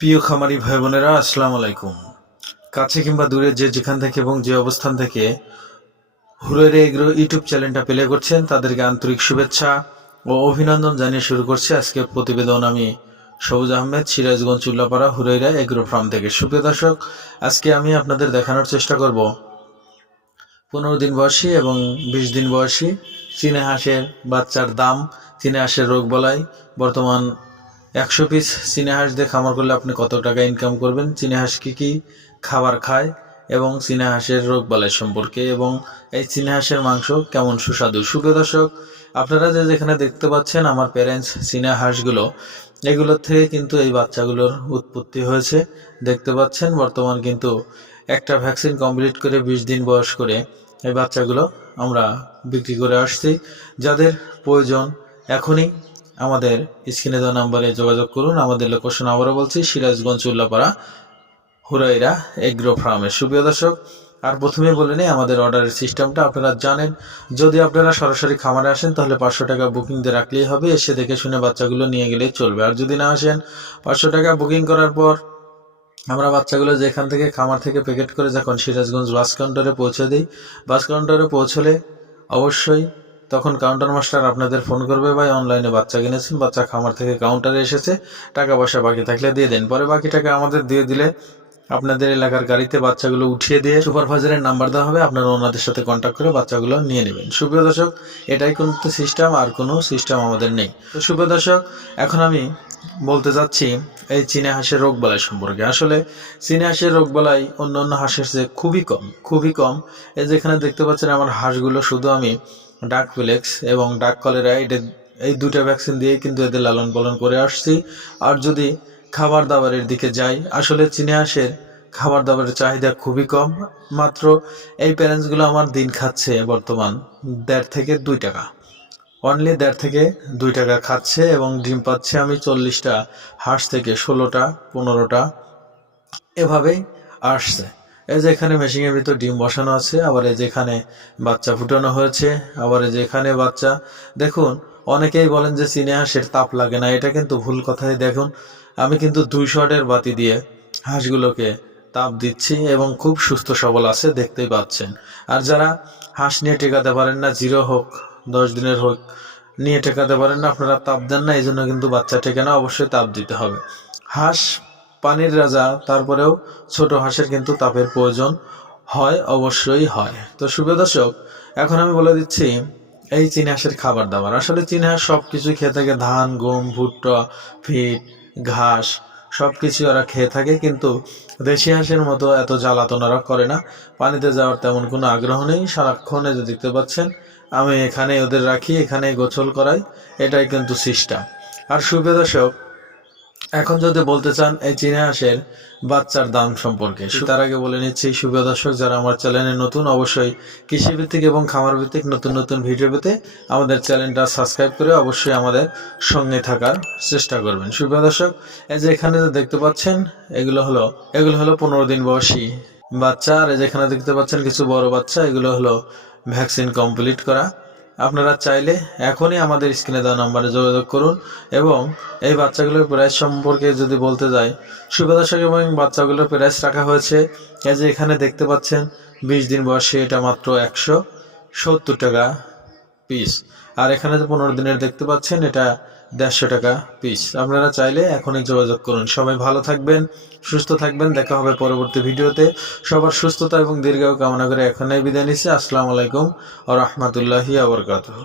প্রিয় খামারি ভাই বোনেরা, আসসালামু আলাইকুম। কাছে কিংবা দূরে যে যেখান থেকে এবং যে অবস্থান থেকে হুরাইরা এগ্রো ইউটিউব চ্যানেলটা প্লে করছেন তাদেরকে আন্তরিক শুভেচ্ছা ও অভিনন্দন জানিয়ে শুরু করছি আজকের প্রতিবেদন। আমি সবুজ আহমেদ, সিরাজগঞ্জ চুল্লাপাড়া হুরাইরা এগ্রো ফার্ম থেকে। সুপ্রিয় দর্শক, আজকে আমি আপনাদের দেখানোর চেষ্টা করব 15 দিন বয়সী এবং 20 দিন বয়সী চীনা হাঁসের বাচ্চার দাম, চীনা হাঁসের রোগ বলাই। বর্তমান 100 পিস চীনা হাঁস দিয়ে খামার করলে আপনি কত টাকা ইনকাম করবেন, চীনা হাঁস কী কী খাবার খায় এবং চীনা হাঁসের রোগ বালাই সম্পর্কে, এবং এই চীনা হাঁসের মাংস কেমন সুস্বাদু। সুপ্রিয় দর্শক, আপনারা যে যেখানে দেখতে পাচ্ছেন আমার প্যারেন্টস চীনা হাঁসগুলো, এগুলোর থেকে কিন্তু এই বাচ্চাগুলোর উৎপত্তি হয়েছে। দেখতে পাচ্ছেন বর্তমান কিন্তু একটা ভ্যাকসিন কমপ্লিট করে 20 দিন বয়স করে এই বাচ্চাগুলো আমরা বিক্রি করে আসছি। যাদের প্রয়োজন এখনই আমাদের স্ক্রিনে দেওয়া নাম্বারে যোগাযোগ করুন। আমাদের লোকেশন আবারও বলছি, সিরাজগঞ্জ চুল্লাপাড়া হুরাইরা এগ্রো ফার্মে। সুপ্রিয় দর্শক, আর প্রথমে বলে নেই আমাদের অর্ডারের সিস্টেমটা। আপনারা জানেন, যদি আপনারা সরাসরি খামারে আসেন তাহলে 500 টাকা বুকিং দিয়ে রাখলেই হবে, এসে দেখে শুনে বাচ্চাগুলো নিয়ে গেলেই চলবে। আর যদি না আসেন, 500 টাকা বুকিং করার পর আমরা বাচ্চাগুলো যেখান থেকে খামার থেকে প্যাকেট করে যখন সিরাজগঞ্জ বাস কাউন্টারে পৌঁছে দিই, বাস কাউন্টারে পৌঁছলে অবশ্যই তখন কাউন্টার মাস্টার আপনাদের ফোন করবে, ভাই অনলাইনে বাচ্চা কিনেছেন, বাচ্চা খামার থেকে কাউন্টারে এসেছে, টাকা পয়সা বাকি থাকলে দিয়ে দেন। পরে বাকি টাকা আমাদের দিয়ে দিলে আপনাদের এলাকার গাড়িতে বাচ্চাগুলো উঠিয়ে দিয়ে সুপারভাইজারের নাম্বার দেওয়া হবে, আপনারা ওনাদের সাথে কন্ট্যাক্ট করে বাচ্চাগুলো নিয়ে নেবেন। সুপ্রিয় দর্শক, এটাই কিন্তু সিস্টেম, আর কোনো সিস্টেম আমাদের নেই। তো সুপ্রিয় দর্শক, এখন আমি বলতে যাচ্ছি এই চীনা হাঁসের রোগ বালাই সম্পর্কে। আসলে চীনা হাঁসের রোগ বালাই অন্য অন্য হাঁসের চেয়ে খুবই কম। এই যেখানে দেখতে পাচ্ছেন আমার হাঁসগুলো, শুধু আমি ডাক ফিলেক্স এবং ডাক কলেরা এই দুটো ভ্যাকসিন দিয়েই কিন্তু এদের লালন পালন করে আসছি। আর যদি খাবার দাবারের দিকে যাই, আসলে চীনা হাঁসের খাবার দাবারের চাহিদা খুবই কম। মাত্র এই প্যারেন্টসগুলো আমার দিন খাচ্ছে বর্তমান 1.5 থেকে 2 টাকা, অনলি 1.5 থেকে 2 টাকা খাচ্ছে, এবং ডিম পাচ্ছে আমি 40টা হাঁস থেকে 16টা 15টা এভাবেই আসছে। এই যে এখানে মেশিনের ভিতর ডিম বসানো আছে, আবার এই যেখানে বাচ্চা ফুটানো হয়েছে, আবার এই যেখানে বাচ্চা। দেখুন, অনেকেই বলেন যে চীনা হাঁসের তাপ লাগে না, এটা কিন্তু ভুল কথাই। দেখুন, আমি কিন্তু 200 ওয়াটের বাতি দিয়ে হাঁসগুলোকে তাপ দিচ্ছি এবং খুব সুস্থ সবল আছে, দেখতেই পাচ্ছেন। আর যারা হাঁস নিয়ে টেকাতে পারেন না, 0 হোক 10 দিনের হোক নিয়ে টেকাতে পারেন না, আপনারা তাপ দেন না, এই জন্য কিন্তু বাচ্চা টেকে না। অবশ্যই তাপ দিতে হবে। হাঁস পানির রাজা, তারপরেও ছোট হাঁসের কিন্তু তাপের প্রয়োজন হয়, অবশ্যই হয়। তো সুপ্রিয় দর্শক, এখন আমি বলে দিচ্ছি এই চীনা হাঁসের খাবার দাবার। আসলে চীনা হাঁস সব কিছুই খেয়ে থাকে, ধান, গম, ভুট্টা, ফিট, ঘাস সব কিছুই ওরা খেয়ে থাকে, কিন্তু দেশি হাঁসের মতো এত জ্বালাতন ওরা করে না। পানিতে যাওয়ার তেমন কোনো আগ্রহ নেই। সারাক্ষণ এই যে দেখতে পাচ্ছেন আমি এখানে ওদের রাখি, এখানে গোসল করাই, এটাই কিন্তু সিস্টেম। আর সুপ্রিয় দর্শক, এখন যদি বলতে চান এই চীনা হাঁসের বাচ্চার দাম সম্পর্কে, তার আগে বলে নিচ্ছি সুপ্রিয় দর্শক, যারা আমার চ্যানেলে নতুন, অবশ্যই কৃষিভিত্তিক এবং খামার ভিত্তিক নতুন নতুন ভিডিও পেতে আমাদের চ্যানেলটা সাবস্ক্রাইব করে অবশ্যই আমাদের সঙ্গে থাকার চেষ্টা করবেন। সুপ্রিয় দর্শক, এই যে এখানে যে দেখতে পাচ্ছেন এগুলো হলো 15 দিন বয়সী বাচ্চা। আর যেখানে দেখতে পাচ্ছেন কিছু বড় বাচ্চা, এগুলো হলো ভ্যাকসিন কমপ্লিট করা। আপনারা চাইলে এখনই আমাদের স্ক্রিনে দেওয়া নাম্বারে যোগাযোগ করুন। এবং এই বাচ্চাগুলোর প্রাইস সম্পর্কে যদি বলতে যাই, সুপ্রিয় দর্শক, এবং বাচ্চাগুলোর প্রাইস রাখা হয়েছে, এই যে এখানে দেখতে পাচ্ছেন 20 দিন বয়সে, এটা মাত্র 170 টাকা পিস। আর এখানে যে 15 দিনের দেখতে পাচ্ছেন, এটা 150 টাকা পিস। আপনারা চাইলে এখনই যোগাযোগ করুন। সবাই ভালো থাকবেন, সুস্থ থাকবেন। দেখা হবে পরবর্তী ভিডিওতে। সবার সুস্থতা এবং দীর্ঘায়ু কামনা করে এখানেই বিদায় নিচ্ছি। আসসালামু আলাইকুম ওয়া রাহমাতুল্লাহি ওয়া বারাকাতুহু।